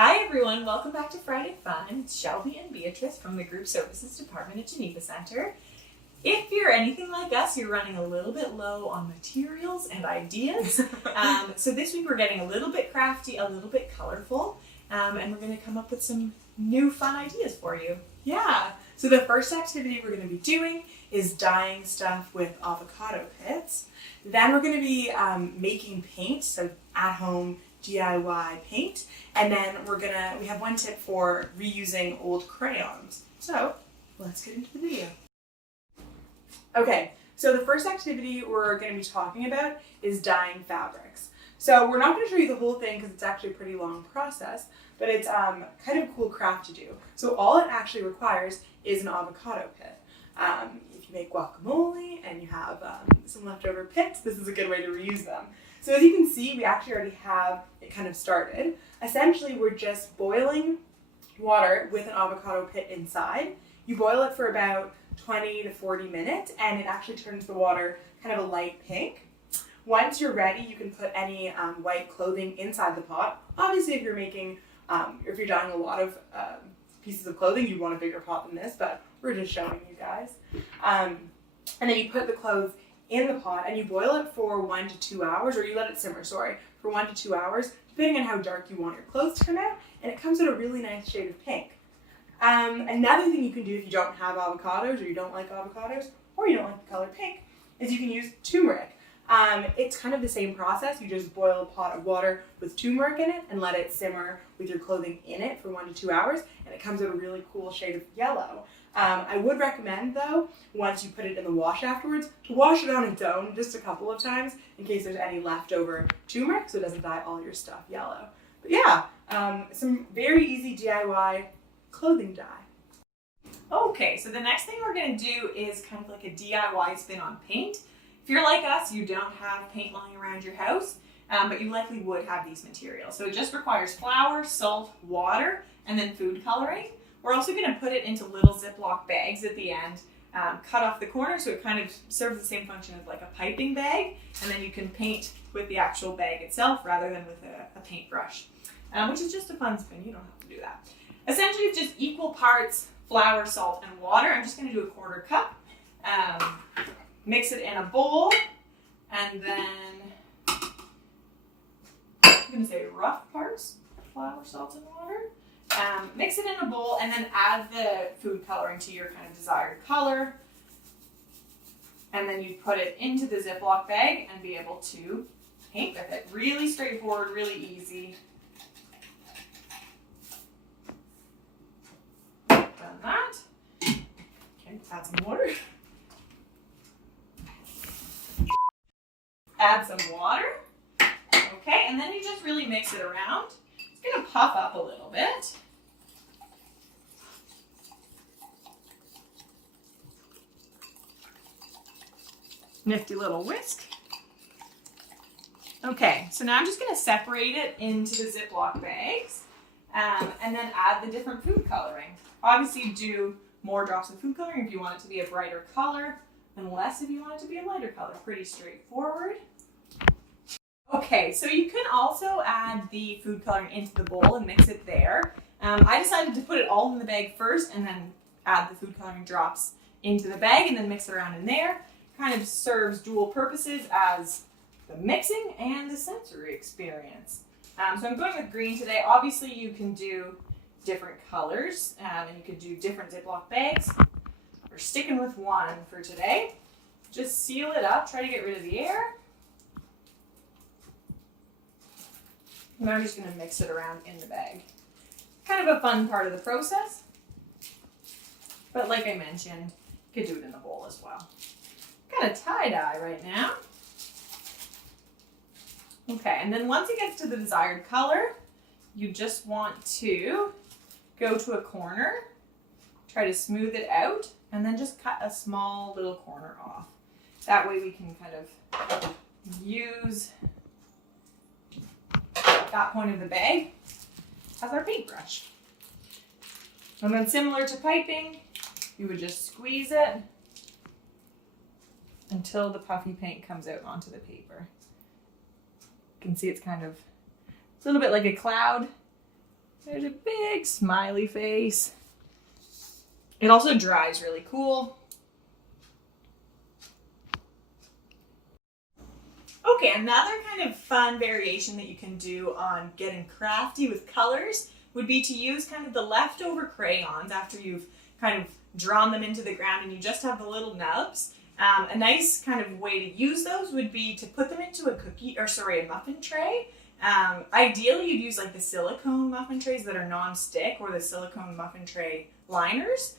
Hi everyone, welcome back to Friday Fun. It's Shelby and Beatrice from the Group Services Department at Geneva Center. If you're anything like us, you're running a little bit low on materials and ideas. So this week we're getting a little bit crafty, a little bit colorful, and we're going to come up with some new fun ideas for you. Yeah, so the first activity we're going to be doing is dyeing stuff with avocado pits. Then we're going to be making paint, so at home DIY paint. And then we have one tip for reusing old crayons. So let's get into the video. Okay, so the first activity we're going to be talking about is dyeing fabrics. So we're not going to show you the whole thing because it's actually a pretty long process, but it's kind of a cool craft to do. So all it actually requires is an avocado pit. If you make guacamole and you have some leftover pits, this is a good way to reuse them. So as you can see, we actually already have it kind of started. Essentially, we're just boiling water with an avocado pit inside. You boil it for about 20 to 40 minutes, and it actually turns the water kind of a light pink. Once you're ready, you can put any white clothing inside the pot. Obviously, if you're making, if you're dyeing a lot of pieces of clothing, you want a bigger pot than this, but we're just showing you guys. And then you put the clothes in the pot and you boil it for 1 to 2 hours, or you let it simmer, for 1 to 2 hours, depending on how dark you want your clothes to come out, and it comes out a really nice shade of pink. Another thing you can do if you don't have avocados, or you don't like avocados, or you don't like the color pink, is you can use turmeric. It's kind of the same process. You just boil a pot of water with turmeric in it and let it simmer with your clothing in it for 1 to 2 hours, and it comes out a really cool shade of yellow. I would recommend, though, once you put it in the wash afterwards, to wash it on its own just a couple of times in case there's any leftover turmeric, so it doesn't dye all your stuff yellow. But yeah, some very easy DIY clothing dye. Okay, so the next thing we're going to do is kind of like a DIY spin on paint. If you're like us, you don't have paint lying around your house, but you likely would have these materials. So it just requires flour, salt, water, and then food coloring. We're also going to put it into little Ziploc bags at the end, cut off the corner so it kind of serves the same function as like a piping bag, and then you can paint with the actual bag itself rather than with a paintbrush, which is just a fun spin. You don't have to do that. Essentially, it's just equal parts flour, salt, and water. I'm just going to do a 1/4 cup. Mix it in a bowl, and then I'm going to say rough parts, flour, salt, and water. Mix it in a bowl and then add the food coloring to your kind of desired color. And then you put it into the Ziploc bag and be able to paint with it. Really straightforward, really easy. Done that. Okay, add some water. Add some water. Okay, and then you just really mix it around. It's going to puff up a little bit. Nifty little whisk. Okay, so now I'm just going to separate it into the Ziploc bags and then add the different food coloring. Obviously, you do more drops of food coloring if you want it to be a brighter color, and less if you want it to be a lighter color. Pretty straightforward. Okay, so you can also add the food coloring into the bowl and mix it there. I decided to put it all in the bag first and then add the food coloring drops into the bag and then mix it around in there. Kind of serves dual purposes as the mixing and the sensory experience. So I'm going with green today. Obviously, you can do different colors and you could do different Ziploc bags. We're sticking with one for today. Just seal it up, try to get rid of the air. And I'm just going to mix it around in the bag. Kind of a fun part of the process. But like I mentioned, you could do it in the bowl as well. Got a tie-dye right now. Okay, and then once it gets to the desired color, you just want to go to a corner, try to smooth it out, and then just cut a small little corner off. That way we can kind of use that point of the bag as our paintbrush. And then similar to piping, you would just squeeze it until the puffy paint comes out onto the paper. You can see it's kind of, it's a little bit like a cloud. There's a big smiley face. It also dries really cool. Okay, another kind of fun variation that you can do on getting crafty with colors would be to use kind of the leftover crayons after you've kind of drawn them into the ground and you just have the little nubs. A nice kind of way to use those would be to put them into a muffin tray. Ideally, you'd use like the silicone muffin trays that are non-stick or the silicone muffin tray liners,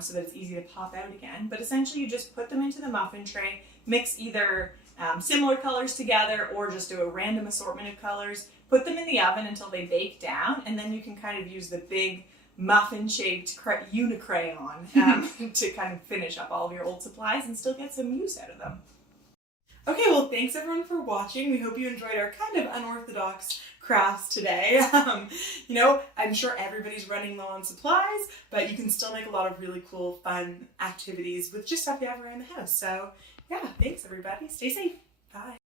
so that it's easy to pop out again. But essentially, you just put them into the muffin tray, mix either similar colors together or just do a random assortment of colors, put them in the oven until they bake down, and then you can kind of use the big muffin-shaped unicrayon to kind of finish up all of your old supplies and still get some use out of them. Okay, well, thanks everyone for watching. We hope you enjoyed our kind of unorthodox crafts today. You know, I'm sure everybody's running low on supplies, but you can still make a lot of really cool, fun activities with just stuff you have around the house. So yeah, thanks everybody. Stay safe. Bye.